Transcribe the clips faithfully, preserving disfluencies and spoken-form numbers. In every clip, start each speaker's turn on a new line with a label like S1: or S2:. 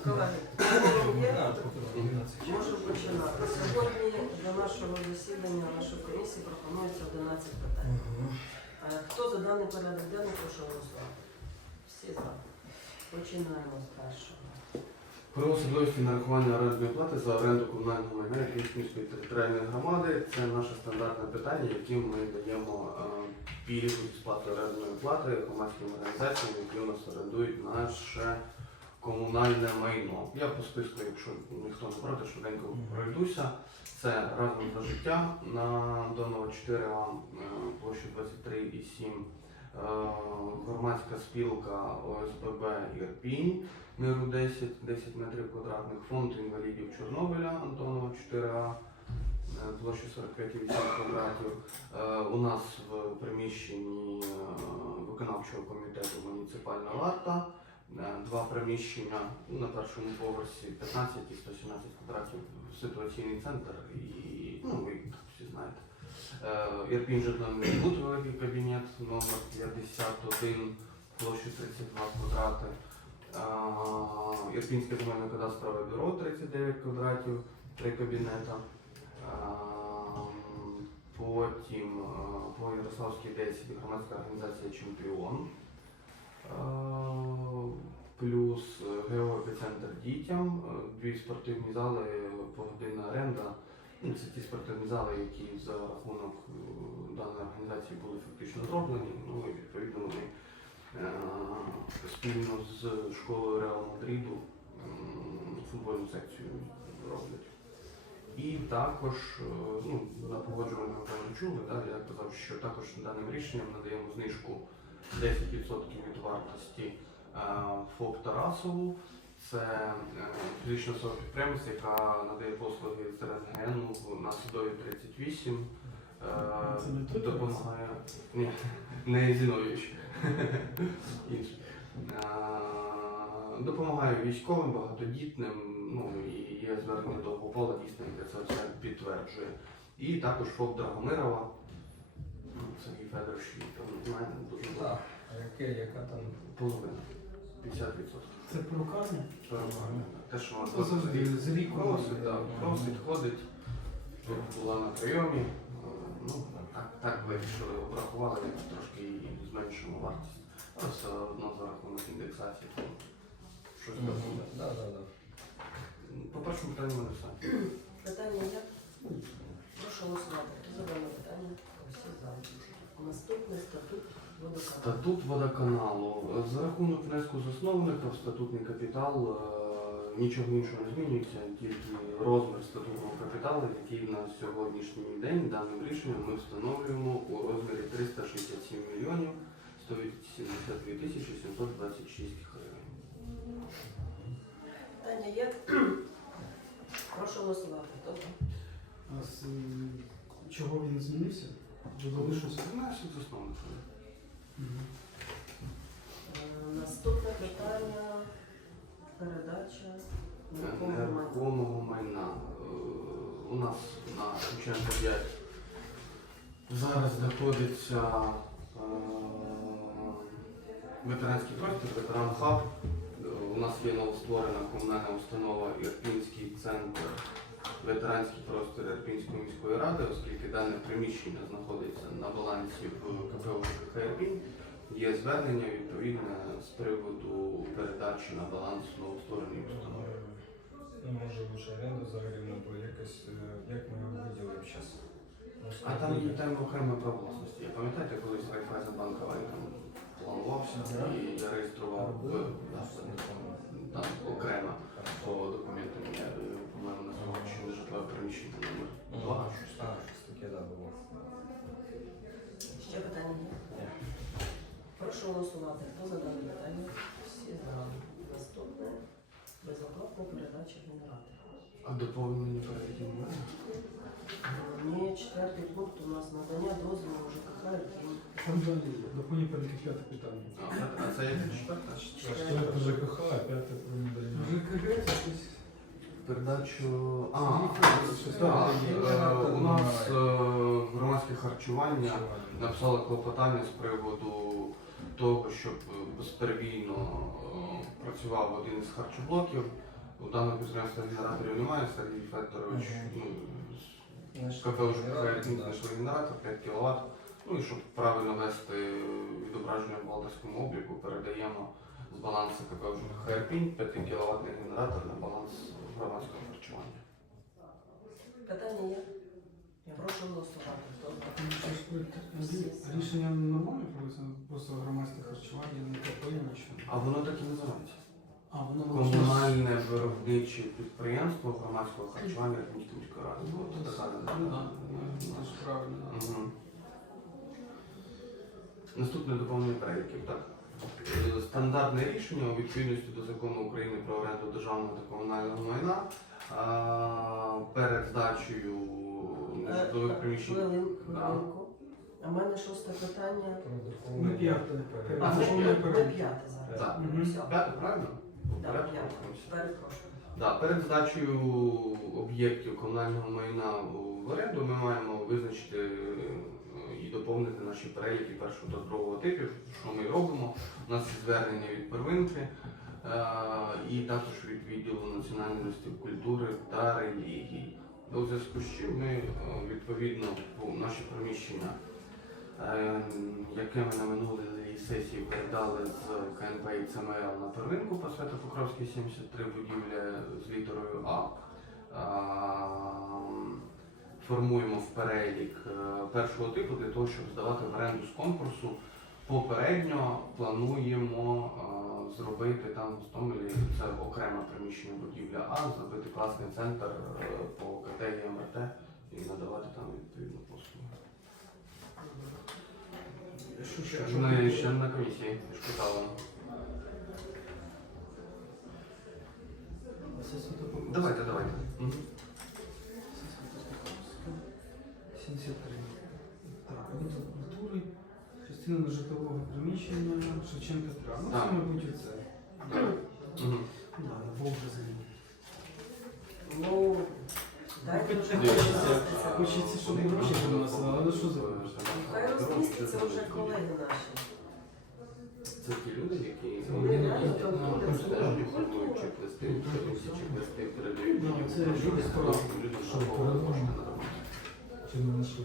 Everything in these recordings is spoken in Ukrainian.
S1: Колеги, є? Можемо починати. Сьогодні для нашого засідання, нашої комісії пропонується одинадцять питань. Е, Хто за даний порядок денний, прошу голосувати. Всі за. Починаємо з першого.
S2: Про особливості нарахування орендної плати за оренду комунального майна Ірпінської міської територіальної громади. Це наше стандартне питання, яким ми даємо е, пільгу від сплати орендної плати громадським організаціям, які у нас орендують наше комунальне майно. Я по списку, якщо ніхто не проти, швиденько пройдуся. Це разом за життя на Донова чотири А, площі двадцять три і сім, громадська спілка О С Б Б Ірпінь, миру десять, десять метрів квадратних, фонд інвалідів Чорнобиля Антонова чотири А, площі сорок п'ять і вісім квадратів. У нас в приміщенні виконавчого комітету муніципальна варта. Два приміщення на першому поверсі п'ятнадцять і сто сімнадцять квадратів, ситуаційний центр і, ну, ви всі знаєте. Ірпінь житловий буд, великий кабінет, номер п'ятдесят один, площі тридцять два квадрати. Ірпінське земельне кадастрове бюро тридцять дев'ять квадратів, три кабінета. Потім по Ярославській десять громадська організація Чемпіон. Плюс геоепіцентр дітям, дві спортивні зали, погодинна оренда. Це ті спортивні зали, які за рахунок даної організації були фактично зроблені. Ну і відповідно вони спільно з школою Реал Мадриду футбольну секцію роблять. І також, ну, на погоджуванні ви певно чули, да, я казав, що також даним рішенням надаємо знижку десять відсотків від вартості ФОП Тарасову. Це фізична особа підприємець, яка надає послуги з рентгену на Садовій тридцять вісім. Це не допомагає. Ні, не Зіновійович. Інший. Допомагає військовим, багатодітним, ну і є звернення до Гопола, дійсно, яке це все підтверджує. І також ФОП Драгомирова. Сергій Федорович, не знаю, дуже
S3: так. А яке, яка там?
S2: Половина. п'ятдесят відсотків.
S4: Це перукарня?
S2: Перукарня. Те, що вона
S4: Це завжди з рік
S2: просить, так, просить, ходить. Тут була на прийомі. Ну, так, так вирішили, обрахували, трошки і зменшимо вартість. Але все одно за рахунок індексації. Щось так буде.
S3: Так, так, так.
S2: По першому питанню мене все.
S1: Питання є? Прошу голосувати. Хто за дане питання? Всі за. Наступний статут водоканалу.
S2: Статут водоканалу. За рахунок внеску засновника в статутний капітал е, нічого іншого не змінюється, тільки розмір статутного капіталу, який на сьогоднішній день даним рішенням ми встановлюємо у розмірі триста шістдесят сім мільйонів сто сімдесят дві тисячі сімсот двадцять шість гривень.
S1: Питання є? Прошу голосувати. Хто за?
S4: А з чого він змінився? Чи залишився?
S2: Наших засновників.
S1: Е, Наступне питання передача нерухомого майна.
S2: Нерухомого майна. Е, У нас на Шевченка п'ять зараз знаходиться е, ветеранський простір, ветеран хаб. Е, У нас є новостворена комунальна установа Ірпінський центр, ветеранський простір Ірпінської міської ради, оскільки дане приміщення знаходиться на балансі в К П О Ж К Х Ірпінь. Є звернення відповідне з приводу передачі на баланс новоствореної установи.
S3: Ну, може лише оренду взагалі, бо якось, як ми його виділимо зараз?
S2: А там є там окреме право власності. Я пам'ятаєте, колись Райфайзенбанк там планувався і я реєстрував там окремо по документам. Я, по-моєму, назвав, що житлове приміщення номер два.
S3: А, щось таке, так, було.
S1: Ще питання є? Прошу голосувати. Хто за дане питання? Всі за. Наступне безоплатна передача генератора.
S2: А доповнення перед немає?
S1: Ні, четвертий пункт у нас надання дозволу Ж К Х Ірпінь.
S4: Там далі доповнення перед питання.
S2: А, а це яке четверта?
S4: Четверте Ж К Х, а п'яте про надання. Ж К Х це якось...
S2: Передачу. А,
S4: Щось
S2: так,
S4: таке.
S2: е, у нас е, громадське харчування написало клопотання з приводу того, щоб безперебійно е, працював один із харчоблоків. У даного підприємства генераторів немає, Сергій Федорович,
S3: Ага.
S2: ну, КП вже знайшли генератор п'ять кіловат. Ну і щоб правильно вести відображення в бухгалтерському обліку, передаємо з балансу КП вже Хайрпінь п'ять кіловатний генератор на баланс громадського харчування.
S1: Питання є? Прошу голосувати. Хто за?
S4: Ну, що ж ви- рі- Рішення нормально прописано, просто громадське харчування, не КП, нічого.
S2: А воно так і називається.
S4: А, воно
S2: Комунальне виробниче підприємство громадського харчування Рівненської міської ради.
S4: Ну,
S2: От
S4: то
S2: така
S4: ну,
S2: назва.
S4: да, це ж правильно.
S2: Мгм. Наступне доповнення переліків. Так. Е, Стандартне рішення у відповідності до закону України про оренду державного та комунального майна а, перед здачею нежитлових приміщень.
S1: Хвилин,
S2: Да.
S1: хвилинку. А в мене шосте питання.
S3: Про
S4: Ми п'яте.
S3: перелік.
S1: А,
S2: це
S1: ми,
S2: ж
S1: ми,
S2: п'яте.
S1: ми п'яте зараз.
S2: Так.
S4: Мгм.
S1: Все.
S2: П'яте, правильно?
S1: Да,
S2: Порядку?
S1: п'яте. Перепрошую.
S2: Да, перед здачею об'єктів комунального майна в оренду ми маємо визначити е, і доповнити наші переліки першого та другого типів, що ми робимо. У нас є звернення від первинки е, і також від відділу національності, культури та релігії. У зв'язку з чим ми е, відповідно по наші приміщення, е, яке ми на минулій сесії передали з КНП і ЦМЛ на первинку по Свято-Покровській сімдесят три будівля з літерою А. А, формуємо в перелік е, першого типу для того, щоб здавати в оренду з конкурсу. Попередньо плануємо е, зробити там в Гостомелі, це окреме приміщення будівля А, зробити класний центр е, по КТ і МРТ і надавати там відповідну послугу.
S4: Що ще?
S2: Що на, ще на комісії шкодали. Давайте, давайте. Мгм.
S4: сімдесят три. Так, відділ культури, частина нежитлового приміщення, Шевченка три. Ну,
S2: Так.
S4: це, мабуть, і це.
S2: Да. Мгм.
S4: Да, на Бог вже знає.
S1: Ну, дайте вже
S2: Дивіться,
S1: розміститься.
S2: а,
S4: Хочеться, щоб
S2: вони
S4: гроші
S2: просто
S4: приносили, але що за
S2: е,
S4: гроші?
S1: Хай розмістяться вже колеги наші.
S2: Це ті люди, які
S1: Вони реально там
S2: ну,
S1: ходять,
S2: консультують,
S1: культура.
S2: формують чек-листи, потім всі чек-листи передають
S4: Ну,
S2: людям.
S4: це
S2: Люди
S4: люди
S2: справді,
S4: справді.
S2: люди
S5: Що,
S2: нараховують
S5: передумали?
S2: кошти на ремонт.
S5: Чи не знайшли?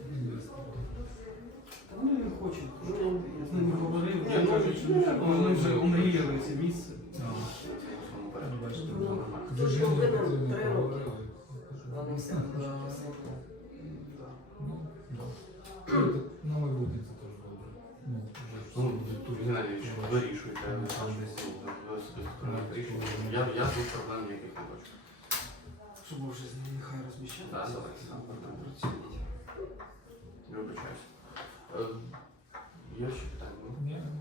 S4: Та вони не хочуть.
S1: Ну,
S4: Я з ними говорив,
S2: Ні,
S4: вони
S2: ну,
S4: кажуть, що
S2: ну,
S4: вони вже
S2: ну,
S4: омріяли це місце.
S5: А,
S2: В цьому порядку.
S5: бачите,
S1: Ну,
S2: Нормально.
S1: Хто ж
S5: Дружини
S1: повинен
S5: потрібно
S1: три роки?
S5: проговорили.
S1: Вони все
S4: Да.
S1: дуже красиво.
S4: Да.
S5: Ну, да. Ну, так на майбутнє це теж добре. Ну, вже ж
S2: Ну,
S5: всі
S2: тут Геннадійович, вирішуйте
S5: Ну,
S2: сам
S5: там
S2: десь
S5: десь.
S2: ви особисто приймете рішення. Я, я тут проблем ніяких не бачу.
S4: Щоб вже з ними нехай розміщаються.
S2: Да, давайте.
S4: Там працюють.
S2: Вибачаюсь. Е, Є ще питання?
S5: Ні, ну,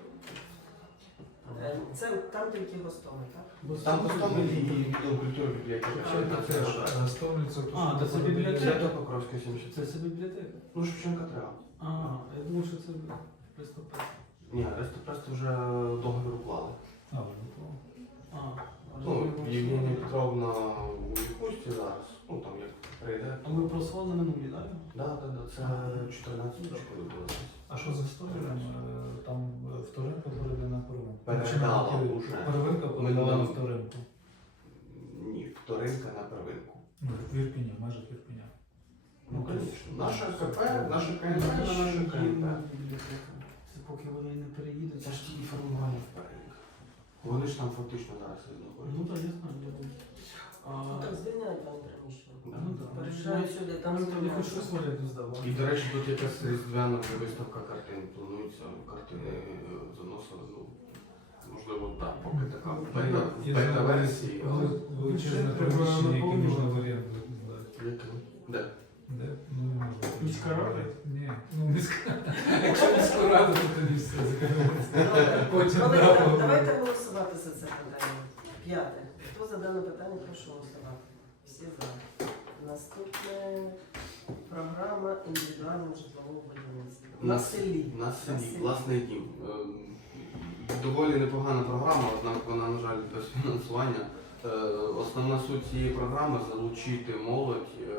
S1: Е, Це там тільки гостомель, так?
S4: Бо
S2: Там
S4: це-
S2: Гостомель і відділ культури бібліотеки.
S5: Шевченка
S2: Це
S5: теж,
S2: ж,
S5: а Стомельця то
S4: А,
S5: що
S4: то це
S5: буде?
S4: бібліотека?
S2: Свято-Покровська сімдесят.
S4: Це це бібліотека?
S2: Ну, Шевченка треба.
S4: А, я думав, що це приступає.
S2: Ні, Рестопрест вже договір уклали.
S5: А, вже то.
S4: А,
S2: Ну, Євгенія Петровна у відпустці зараз. Ну, там як прийде.
S4: А ми просували на минулі, так?
S2: Да, да, да, це чотирнадцять років було.
S5: А що за Стомелем? Е, Там е, вторинка передана на первинку.
S2: Передала
S5: Чи навпаки,
S2: уже.
S5: Первинка
S2: Ми
S5: передала на
S2: давно-
S5: вторинку.
S2: Ні, вторинка на первинку.
S5: Ну, в Ірпіні, майже в Ірпіні.
S2: Ну, звісно. Наша КП, наша КНП, наша КНП.
S4: Це поки вони не переїдуть.
S2: Це ж тільки формування в перелік. Вони ж там фактично зараз і
S4: Ну
S2: знаходяться.
S4: так, я знаю, я думаю.
S1: Ну
S4: А,
S1: так звільняють вам приміщення.
S2: Да.
S4: ну так.
S1: Переїжджають сюди, там
S4: Там тобі
S1: звільняють.
S4: хоч щось в оренду здавали.
S2: І, до речі, тут якась різдвяна вже виставка картин. Планується картини е, заносили. Ну, можливо, так, поки така бета-
S5: І
S2: бета-версії. але-
S5: вели- величезне
S4: Бюджет треба
S5: приміщення, яке
S4: наповнювати.
S5: можна в оренду здати.
S2: Яке? Де?
S5: Де? Ну, не можна.
S4: Міська рада?
S5: Ні. Ну, міська Якщо міська рада, то тоді все закривається.
S1: Добре.
S5: Потім
S1: Колеги,
S5: да,
S1: так, давайте голосувати за це питання. П'яте. Хто за дане питання, прошу голосувати. Всі за. Наступне програма індивідуального житлового будівництва. На селі.
S2: На селі,
S1: селі.
S2: власний дім. Ем, Доволі непогана програма, однак вона, на жаль, без фінансування. Е, Основна суть цієї програми залучити молодь е,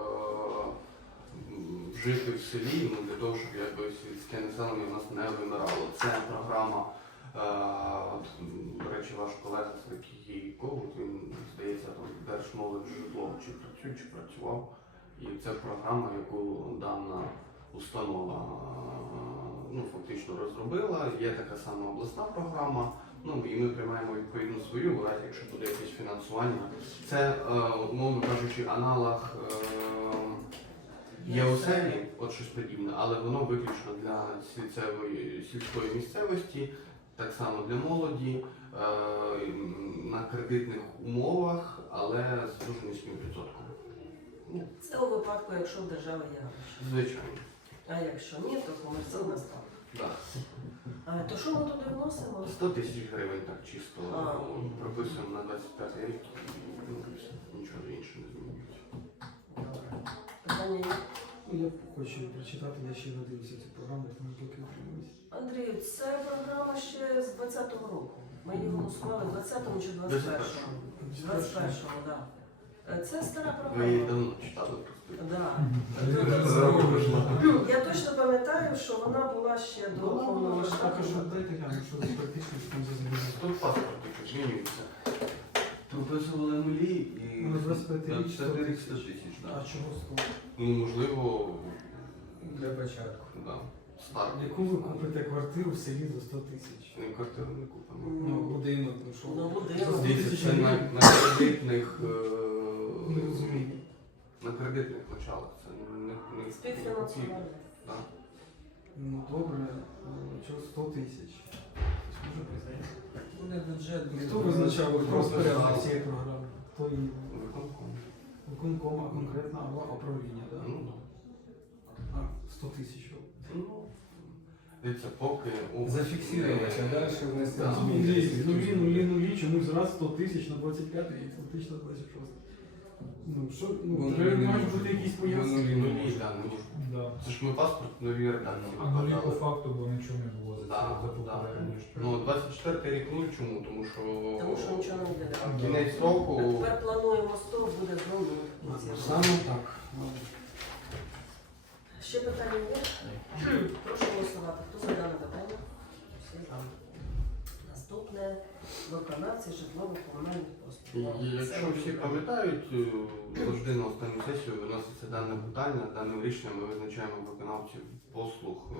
S2: м, жити в селі, ну, для того, щоб якби сільське населення у нас не вимирало. Це програма, е, от, м, до речі, ваш колега Сергій Ковут, він молодь житло чи працює, чи працював. І це програма, яку дана установа ну, фактично розробила. Є така сама обласна програма. Ну, і ми приймаємо відповідно свою, в разі, якщо буде якесь фінансування. Це, е, умовно кажучи, аналог е, ЄОСЕЛі, от щось подібне, але воно виключно для сільцевої, сільської місцевості, так само для молоді, е, на кредитних умовах, але з дуже низьким відсотком. Ну,
S1: Це у випадку, якщо в держави є гроші.
S2: звичайно.
S1: А якщо ні, то комерційна ставка.
S2: Да.
S1: А то що ми туди вносимо?
S2: сто тисяч гривень так чисто
S1: А.
S2: прописуємо на двадцять п'ятий рік, ну, і все, нічого інше не змінюється.
S1: Добре. Питання є?
S4: Ну, я хочу прочитати, я ще не дивився цю програму, тому поки утримуюсь.
S1: Андрію, це програма ще з двадцятого року. Ми її голосували в двадцятому чи двадцять першому? двадцять першому, так. Це стара
S2: Ви її
S1: програма.
S2: давно читали просто.
S1: Да.
S5: Мгм.
S1: Я точно пам'ятаю, що вона була ще до
S4: Ну,
S1: повного
S4: також
S1: штату.
S4: дайте гляну, що з практично що там за зміни.
S2: Тут паспорт тільки змінюється. Прописували нулі і
S4: Ну, двадцять п'ятий рік, сто
S2: рік
S4: тисяч.
S2: сто тисяч,
S4: А
S2: так.
S4: чого сто?
S2: Ну, можливо,
S3: Для початку.
S2: да, старт.
S4: Яку ви купите квартиру в селі за сто тисяч?
S2: Ні, квартиру не купимо.
S4: Ну, будинок, ну що?
S1: Ну, будинок.
S4: За сто
S2: Дивіться,
S4: тисяч
S2: це на,
S4: гривень?
S2: на кредитних, е,
S4: Не розумію.
S2: на кредитних началах. Це не, не, не
S1: Співфінансування.
S2: Да.
S4: Ну, добре, ну, чого сто тисяч? Хтось може пояснити?
S3: Буде бюджет.
S4: Хто визначав розпорядок цієї програми? Хто її?
S2: Виконком.
S4: Виконком, а конкретно а, управління, так?
S2: Ну, да.
S4: А, сто тисяч.
S2: Ну, дивіться, поки у
S3: Зафіксировать, а далі внести
S2: Да.
S4: Ну,
S3: зміни.
S4: нулі, нулі, нулі, нулі, чомусь раз сто тисяч на двадцять п'ятий і фактично двадцять шостий. Ну, що, ну,
S3: Бо
S4: треба
S3: нулі
S4: мають
S3: не
S4: бути якісь
S3: можуть. Бо
S4: пояснення.
S3: нулі не
S2: нулі,
S3: можуть.
S2: да, нулі.
S5: Да.
S2: Це ж ми паспорт нові редакції.
S5: А нулі по
S2: викладали.
S5: факту, бо нічого не було за
S2: Да,
S5: це за
S2: да.
S5: попередньо.
S2: Ну, двадцять четвертий рік нуль, чому? Тому що,
S1: Тому що нічого не буде.
S2: кінець року.
S1: Тепер плануємо сто, буде знову. в кінці року.
S4: Саме так.
S1: Ще питання є? Прошу голосувати. Хто за дане питання? Всі за. Наступне виконавці житлово-комунальних
S2: І
S1: послуг.
S2: і якщо всі пам'ятають, е, завжди на останню сесію виноситься дане питання. Даним рішенням ми визначаємо виконавців послуг е,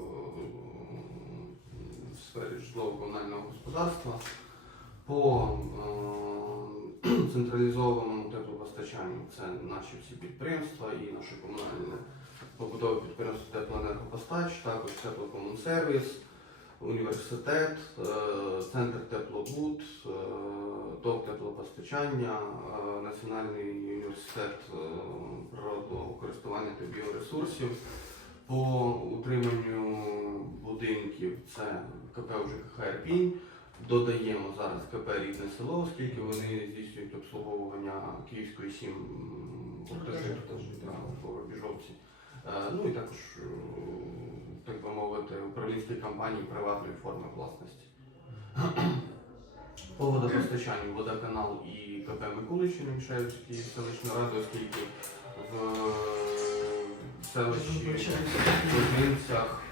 S2: в сфері житлово-комунального господарства по е, централізованому теплопостачанню. Це наші всі підприємства і наше комунальне побутове підприємство Теплоенергопостач, також теплокомунсервіс, університет, е, центр теплобуд, е, ТОВ теплопостачання, е, Національний університет е, природного користування та біоресурсів. По утриманню будинків це КП УЖКХ «Ірпінь». Додаємо зараз КП «Рідне село», оскільки вони здійснюють обслуговування Київської сім гуртожитку по Рубіжовці. Е, Ну і також, е, так би мовити, управлінські компанії приватної форми власності. По водопостачанню водоканал і КП «Микуличин» Мішаївської селищної ради, оскільки в селищі Кузьминцях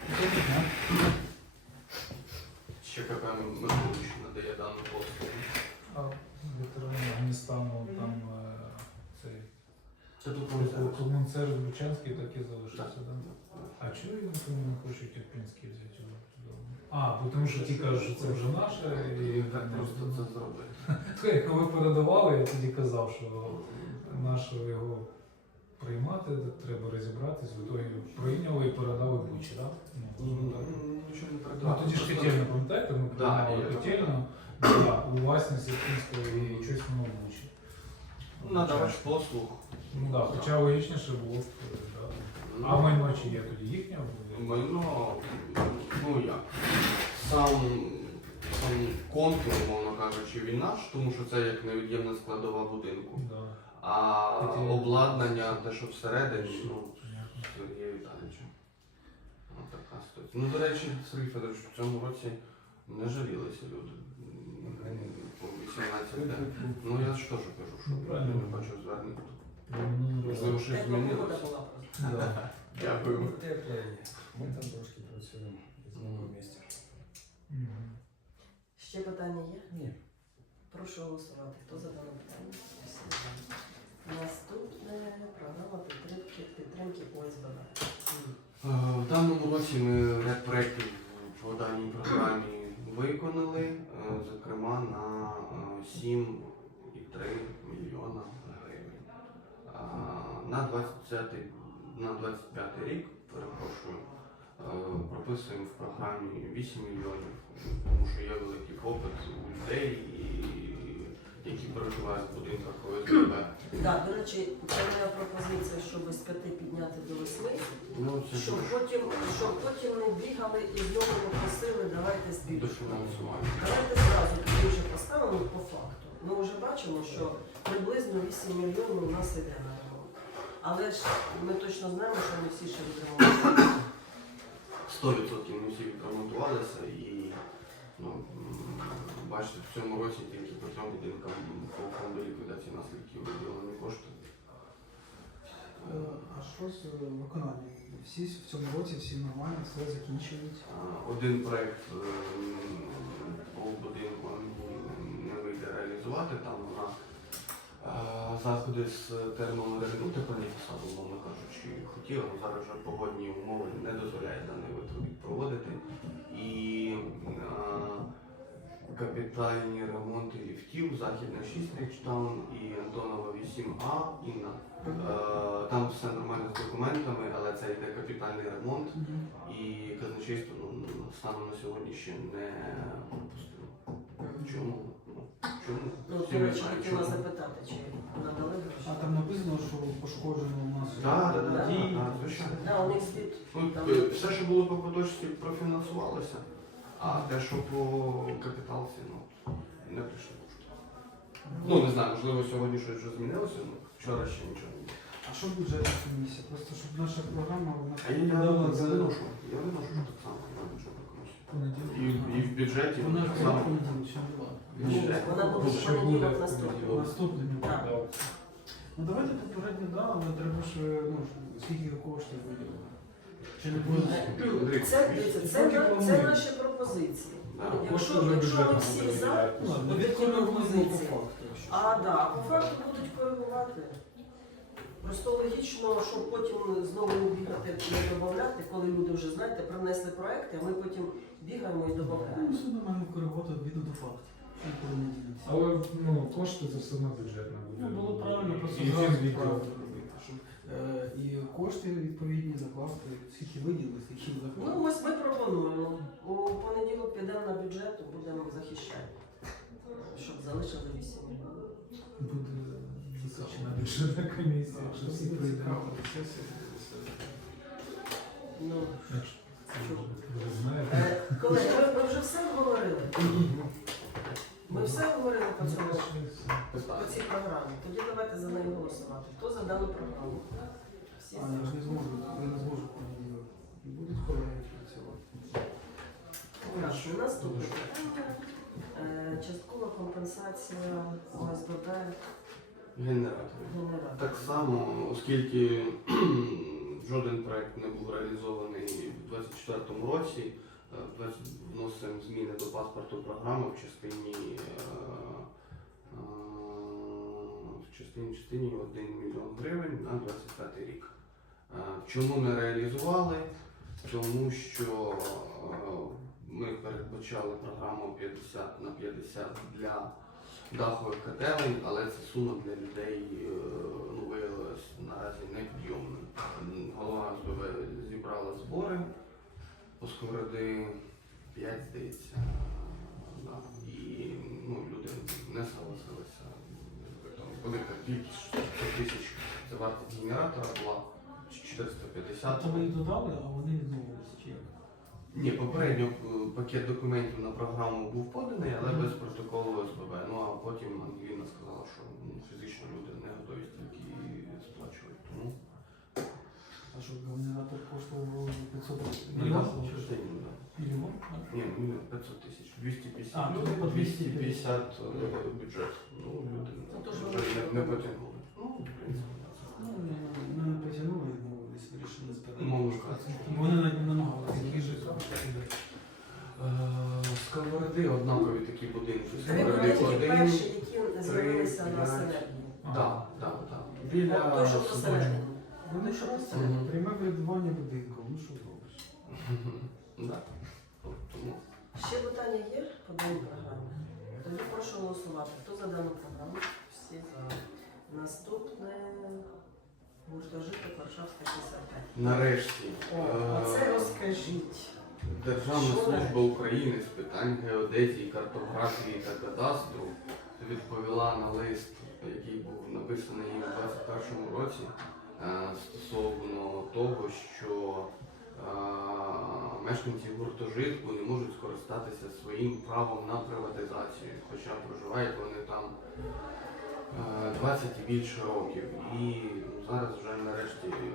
S2: ще КП «Микуличин» надає дану послугу.
S5: А ветерани Афганістану там е, цей
S2: Це тут комісар.
S5: комунсервіс Бучанський так і залишився,
S2: Так.
S5: так? А чого вони тому не хочуть Ірпінський взяти? А, бо тому що ті кажуть, що це вже наше.
S2: І так просто це зробити.
S5: То, як ви передавали, я тоді казав, що наше його приймати, треба розібратись, в ітогі прийняли і передали Бучі, так? Ну, так.
S2: Нічого не
S5: Ну,
S2: передавати.
S5: тоді ж котельно, пам'ятаєте, ми
S2: Да,
S5: приймали
S2: є.
S5: котельно, да, у власність Ірпінської і щось воно в Бучі.
S2: Надавач послуг.
S5: Ну так, да, хоча логічніше було б, да.
S2: Ну,
S5: А майно чи є тоді їхнє?
S2: майно, ну як, сам, сам контур, мовно кажучи, він наш, тому що це як невід'ємна складова будинку.
S5: Да.
S2: А
S5: Такі-
S2: обладнання, те, що всередині, ну,
S5: Понятно.
S2: Сергія Віталійовича. Ось така ситуація. Ну, до речі, Сергій Федорович, в цьому році не жалілися люди. По вісімнадцять днів. Ну я ж теж кажу, що
S5: Ну, правильно.
S2: я не бачу звернень.
S5: Ну,
S2: Можливо, щось
S1: Тепла погода
S2: змінилося.
S1: була просто.
S5: да.
S2: Дякую.
S3: Ну, тепло є. Ми там трошки працюємо з нового місця.
S5: Мгм.
S1: Ще питання є?
S3: Ні.
S1: Прошу голосувати. Хто за дане питання? Всі за. Наступне програма підтримки, підтримки О С Б Б.
S2: Е, В даному році ми ряд проєктів по даній програмі виконали, е, зокрема на е, сім і три мільйона гривень. Е, На двадцятий, на двадцять п'ятий рік, перепрошую, е, прописуємо в програмі вісім мільйонів, тому що є великий попит у людей, і- які проживають в будинках О С Б Б.
S1: Так, до речі, це моя пропозиція, щоб з п'яти підняти до восьми,
S2: Ну, це
S1: щоб
S2: дуже
S1: потім, щоб потім не бігали і знову не просили, давайте збільшимо.
S2: дофінансування.
S1: Давайте зразу тоді вже поставимо по факту. Ми вже бачимо, що приблизно вісім мільйонів у нас йде на ремонт. Але ж ми точно знаємо, що не всі ще відремонтують.
S2: сто відсотків ми всі відремонтувалися і ну, м, бачите, в цьому році тільки по трьом будинкам по фонду ліквідації наслідків виділені кошти.
S4: Е, А що з е, виконанням? Всі в цьому році всі нормально, все закінчують.
S2: А, Один проєкт ем, по будинку не вийде реалізувати, там вона е, заходи з термоенергетики, ну теплові фасади, умовно кажучи, хотіла, але зараз вже погодні умови не дозволяють даний вид робіт проводити. І е, капітальні ремонти ліфтів, Західна шість Річтаун і Антонова вісім А, Інна. Е, Там все нормально з документами, але це йде капітальний ремонт. І казначейство ну, станом на сьогодні ще не пропустило. Чому? Ну, чому?
S1: Ну,
S2: Всі
S1: до
S2: ми
S1: речі,
S2: знаємо,
S1: хотіла
S2: чому.
S1: запитати, чи надали гроші.
S4: А там написано, що пошкоджено у нас.
S2: Так, так, так,
S4: Дії.
S2: так, звичайно.
S1: Да, у них звіт.
S2: Ну,
S1: Там-
S2: е, все, що було по поточці, профінансувалося, а те, що по капіталці, ну, не прийшло. Ну, не знаю, можливо, сьогодні щось вже змінилося, ну, вчора ще нічого не було.
S4: А що бюджетна комісія? Просто щоб наша програма вона
S2: А я, я,
S4: подала
S2: я
S4: за
S2: виношу, я виношу так само на бюджетну комісію.
S5: Понеділок.
S2: І, і в бюджеті
S4: вона ж
S2: так
S4: в
S2: само.
S4: понеділок ще не була.
S2: Ні,
S1: Вона буде в
S5: Ще буде
S1: понеділок
S5: в
S1: наступний.
S5: понеділок.
S4: Наступний.
S1: Так.
S5: Да.
S4: Ну давайте попередньо да, але треба ж ну скільки коштів виділено. Чи не буде?
S2: Андрій,
S1: Це, дивіться, це, на- це наші пропозиції.
S2: Да.
S1: Якщо,
S5: Кошти вже
S1: якщо ми
S5: бюджетно
S1: всі
S5: буде
S1: за,
S5: виділяти.
S4: Ну,
S1: то
S4: від
S1: такі пропозиції.
S4: факту.
S1: А да, по факту будуть коригувати. Просто логічно, щоб потім знову не бігати не додати, коли люди вже знаєте, принесли проекти, а ми потім бігаємо і
S4: Ну,
S1: додаємо.
S4: все нормально коригувати від до факту. Ніколи не ділиться.
S5: Але ну, кошти це все одно бюджетна буде.
S4: Ну, було правильно, просто
S5: І всім
S4: зразу
S5: відділ.
S4: правильно робити, щоб е, і кошти відповідні закласти, скільки виділили, скільки
S1: Ну
S4: заклали.
S1: ось ми пропонуємо. У понеділок підемо на бюджет, будемо захищати, щоб залишили вісім мільйонів.
S5: Буде височена бюджетна комісія, якщо всі прийдуть.
S1: Ну,
S5: Якщо це вже ви знаєте.
S1: е, колеги, ми, ми вже все говорили. Ми все говорили по цьому. По цій програмі. Тоді давайте за неї голосувати. Хто за дану програму? Всі
S4: А, я ж не зможу, я не зможу в понеділок. І будуть колеги працювати.
S1: Хорошо, наступне питання. Е, Часткова компенсація О С Б Б
S2: Генератори.
S1: генератора.
S2: Так само, оскільки жоден проект не був реалізований у двадцять четвертому році, е, в двадцять вносимо зміни до паспорту програми в частині е, е, в частині, частині один мільйон гривень на двадцять п'ятий рік. Е, Чому не реалізували? Тому що е, ми передбачали програму п'ятдесят на п'ятдесят для дахових котелень, але ця сума для людей е, ну, виявилась наразі непідйомною. Голова С Б Б зібрала збори по сковороди п'ять, здається. Да. І ну, люди не согласилися. Велика кількість сто тисяч це вартість генератора була чотириста п'ятдесят.
S4: То ви їх додали, а вони відмовилися, чи як?
S2: Ні, попередньо е, пакет документів на програму був поданий, але без протоколу С Б Б. Ну а потім Ангеліна сказала, що ну, фізично люди не готові стільки сплачувати. Тому
S4: А що генератор коштував п'ятсот
S2: ну,
S4: мільйонів?
S2: так, частині, да.
S4: Мільйон? так?
S2: Ні, ну, п'ятсот тисяч. двісті п'ятдесят
S4: А,
S2: люди,
S4: по
S2: двісті п'ятдесят е, бюджет. Ну, люди
S1: Ну, то ж
S2: вже
S1: вони-
S2: не, не потягнули. Ну, в принципі, так.
S4: Ну, не, не потягнули, відмовились, вирішили збирати.
S2: Можна сказати.
S4: Вони навіть не намагалися.
S5: Які ж
S2: Е, Сковороди однакові такі будинки.
S1: Три
S2: Сковороди
S1: будинки,
S2: один,
S1: перший знаходиться на
S2: п'ять.
S1: середньому.
S2: Так, так, так.
S1: От
S2: Біля
S1: той, що посередині.
S4: Вони
S1: Той,
S4: що
S1: що
S4: посередині?
S1: посередині.
S4: Пряме врядування будинку, ну що зробиш?
S2: Да. Тому
S1: Ще питання є по даній програмі? Тоді прошу голосувати. Хто за дану програму? Всі за. Наступне гуртожиток Варшавська п'ятдесят п'ять.
S2: нарешті
S1: О,
S2: е,
S1: оце розкажіть.
S2: Державна
S1: Що
S2: служба України з питань геодезії, картографії та кадастру відповіла на лист, який був написаний їм у двадцять першому році, е, стосовно того, що е, мешканці гуртожитку не можуть скористатися своїм правом на приватизацію, хоча проживають вони там е, двадцять і більше років. І зараз вже нарешті м,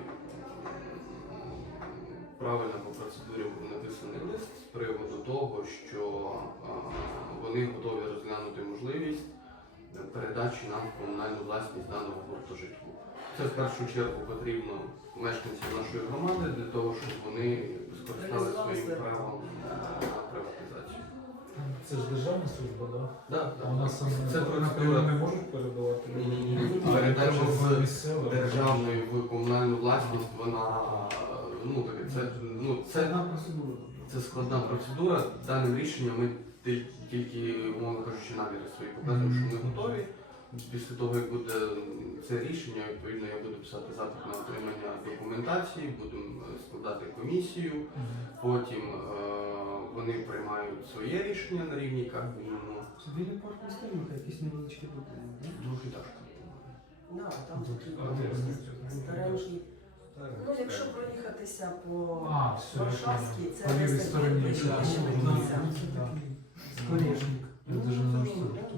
S2: правильно по процедурі був написаний лист з приводу того, що е, вони готові розглянути можливість передачі нам в комунальну власність даного гуртожитку. Це в першу чергу потрібно мешканцям нашої громади для того, щоб вони скористали своїм правом на приватизацію.
S5: Це ж державна служба, так?
S2: Да,
S5: А у нас
S2: це
S5: це
S2: процедура
S5: не можуть передавати.
S2: Ні-ні-ні.
S5: А,
S2: Передача
S5: треба
S2: з
S5: місцевого.
S2: державної в комунальну власність, вона ну таке, це ну
S4: Це
S2: це.
S4: одна процедура.
S2: Це складна процедура. Даним рішенням ми ти- тільки, умовно кажучи, наміри свої показуємо, що ми готові. Після того, як буде це рішення, відповідно, я буду писати запит на отримання документації, будемо е, складати комісію, потім е, вони приймають своє рішення на рівні Кабміну.
S4: Це біля парку сторінка, якісь невеличкі будинки, так?
S2: Дуже тяжко.
S1: Да, там такі
S5: А, де?
S1: старенькі. Ну, якщо проїхатися по
S5: А, все, я
S1: Варшавській,
S5: понял.
S1: це
S5: По лівій
S1: десь
S5: стороні,
S1: ближче
S5: да.
S1: ближче до
S5: Да.
S1: кінця.
S5: Да.
S4: Скворечник.
S5: Я даже не знаю, что это.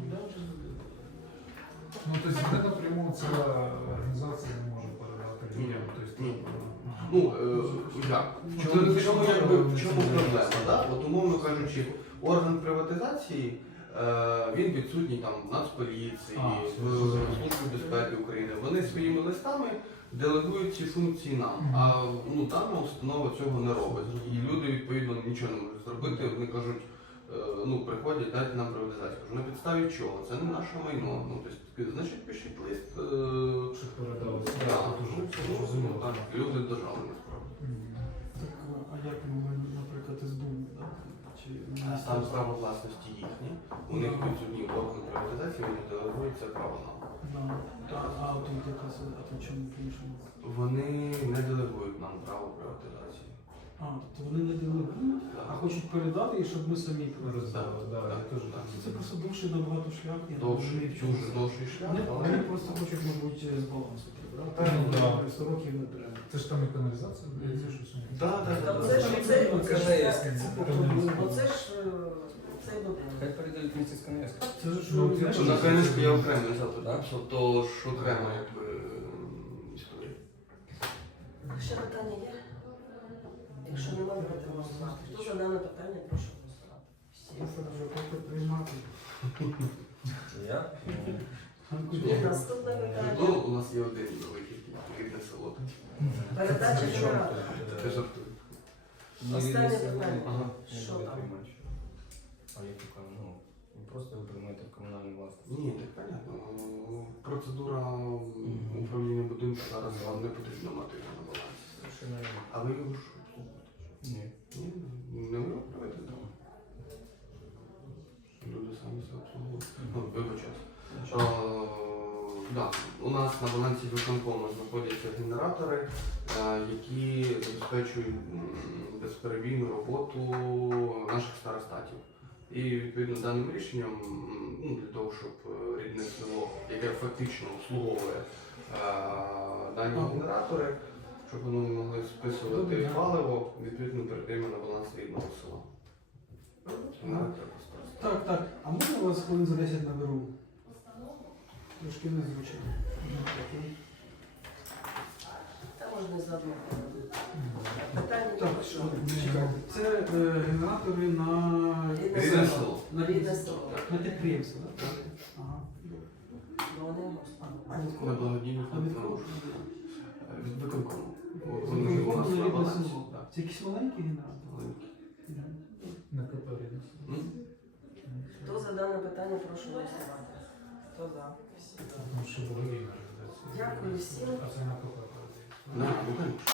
S5: Ну, то есть вот это прямо целая организация не может передати людям. То есть,
S2: Ні.
S5: ага.
S2: Ну, е, як? В чому, в чому, якби, в чому проблема? Да? От, умовно кажучи, орган приватизації, е, він відсутній там в Нацполіції,
S5: А,
S2: в
S5: все, все.
S2: Службі безпеки України. Вони своїми листами делегують ці функції нам,
S5: Мгм.
S2: а ну, дана установа цього не робить. І люди, відповідно, нічого не можуть зробити. Вони кажуть, е, ну, приходять, дайте нам приватизацію. Кажу, на підставі чого? Це не наше майно. Ну, тобто, значить, пишіть лист. е,
S5: Що передали.
S2: Да,
S5: Тут уже
S2: ну,
S5: все зрозуміло.
S2: так, люди державні насправді.
S5: Мгм.
S4: Так, а як ми, наприклад, із Думи, так? Чи
S2: А там право власності їхнє. У них відсутній орган приватизації, вони делегують це право нам.
S4: Да. Так, а тут якраз, а тут чому по-іншому?
S2: Вони не делегують нам право приватизації.
S4: А, тобто вони не делегують, а хочуть передати, і щоб ми самі приватизували.
S5: Роздали, да, я теж так.
S4: Це просто довший набагато шлях, я не
S2: Довший,
S4: розумію, в чому
S2: дуже
S4: це.
S2: довший шлях,
S4: Вони,
S2: але
S4: вони просто хочуть, мабуть, з балансу прибрати.
S5: Ну, да.
S4: сто років не треба.
S5: Це ж там і каналізація, здається, що сьогодні.
S2: Да, да, да,
S1: Та
S2: да,
S1: це
S2: да.
S1: ж
S3: Там
S1: це,
S3: ну,
S1: це,
S3: КНС,
S1: ж-
S3: це-
S1: оце ж е, цей будинок.
S3: Хай передають місце з КНС.
S4: Це ж
S5: Ну,
S4: що, знаєш,
S5: це
S2: На
S5: ж-
S2: КНС я окремий запит
S3: Так?
S2: написав, то ж окремо якби історія.
S1: Ще питання є? Якщо немає, давайте голосувати. Хто за дане питання, прошу голосувати. Всі.
S4: це вже хоче приймати.
S3: Я?
S1: І наступне питання.
S2: Ну, у нас є один великий рідне село.
S1: Передача генератора.
S2: Це жартую.
S1: Останнє питання.
S2: Ага.
S1: Що там?
S3: А я така, ну, ви просто ви приймаєте в комунальну власність.
S2: Ні, так понятно. Ну, процедура управління будинку зараз вам не потрібно мати його на балансі.
S3: Совершенно вірно.
S2: А ви його ж обслуговуєте?
S3: Ні.
S2: Ні, не ви управляєте там. Люди самі себе обслуговують. Ну, вибачаюсь.
S3: Нічого.
S2: Е, да, у нас на балансі виконкому знаходяться генератори, е, які забезпечують м, безперебійну роботу наших старостатів. І відповідно даним рішенням, м, ну, для того, щоб е, рідне село, яке фактично обслуговує е, дані
S4: Ага.
S2: генератори, щоб вони могли списувати
S4: Добре.
S2: паливо, відповідно передаємо на баланс рідного села. Генератори по старостатах.
S4: Так, так. А можна вас хвилин за десять наберу? Трошки незвично.
S1: Та можна заодно. Питання
S4: Так,
S1: є, що?
S4: чекайте. Це е, генератори на,
S1: Рідне
S2: Рідне
S1: село.
S2: село.
S4: на,
S1: Рідне село.
S4: на підприємство, так? Ага.
S1: Ну, вони
S4: А від
S2: На
S4: кого?
S2: благодійну
S4: А від
S2: фонду.
S4: кого?
S2: Від виконкому.
S4: Від
S2: Вони ж у нас
S4: виконкому
S2: на
S4: рідне
S2: балансі.
S4: село.
S2: Так.
S4: Це якісь маленькі генератори?
S2: Маленькі.
S4: Мгм.
S5: На КП рідне.
S2: М?
S1: Хто за дане питання, прошу голосувати. Хто за?
S5: Тому що благодійна організація.
S1: Дякую всім.
S5: А це на КП передається.
S2: Да, ну, конечно.